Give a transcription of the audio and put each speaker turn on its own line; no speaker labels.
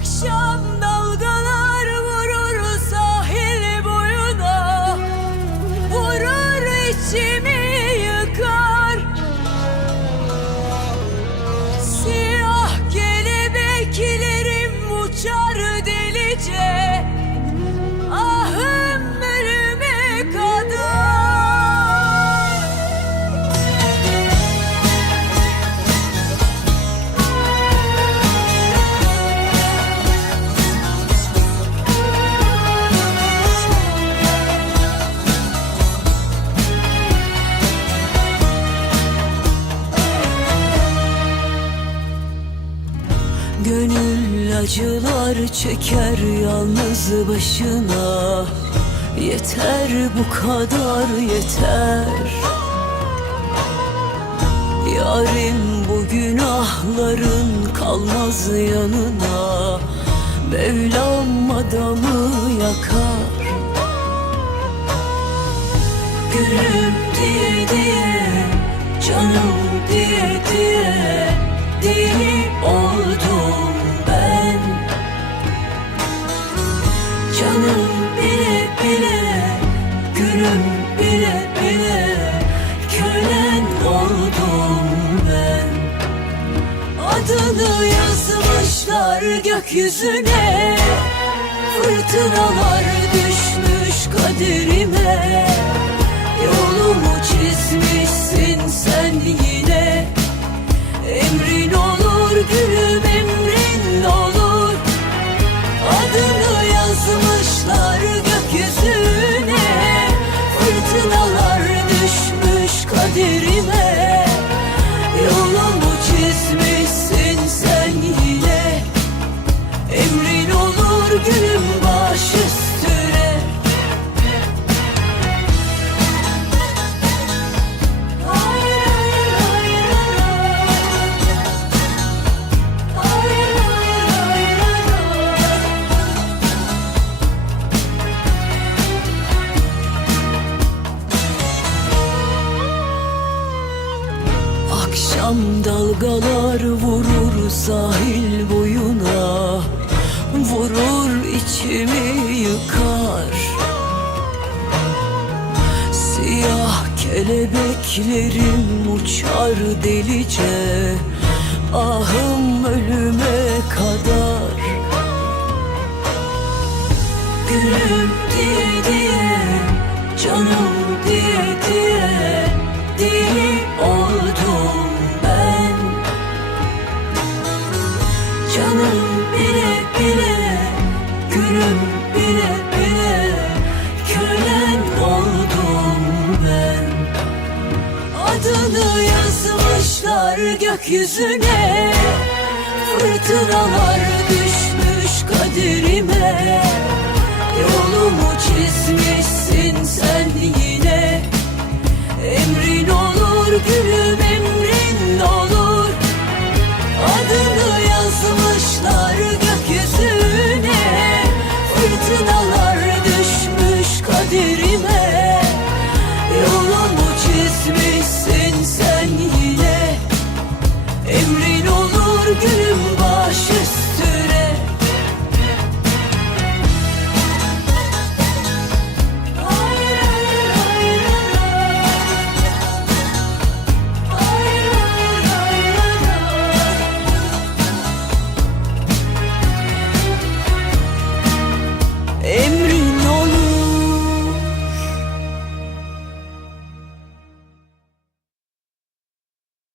Akşam dalgalar vurur sahil boyuna. Vurur içimi acılar çeker yalnız başına. Yeter bu kadar yeter. Yarim bu günahların kalmaz yanına. Mevlam adamı yakar. Gülüm diye diye Canım diye diye Deli Adını yazmışlar gökyüzüne. Fırtınalar düşmüş kaderime Emrin olur gülüm baş üstüne. Hayır hayır hayır hayır Hayır hayır hayır Akşam dalgalar vurur sahil boyuna Vurur içimi yıkar. Siyah kelebeklerim uçar delice Ahım ölüme kadar. Gülüm diye diye Canım diye diye Deli oldum ben. Canım bile bile Gülüm bile bile Kölen oldum ben. Adını yazmışlar gökyüzüne Fırtınalar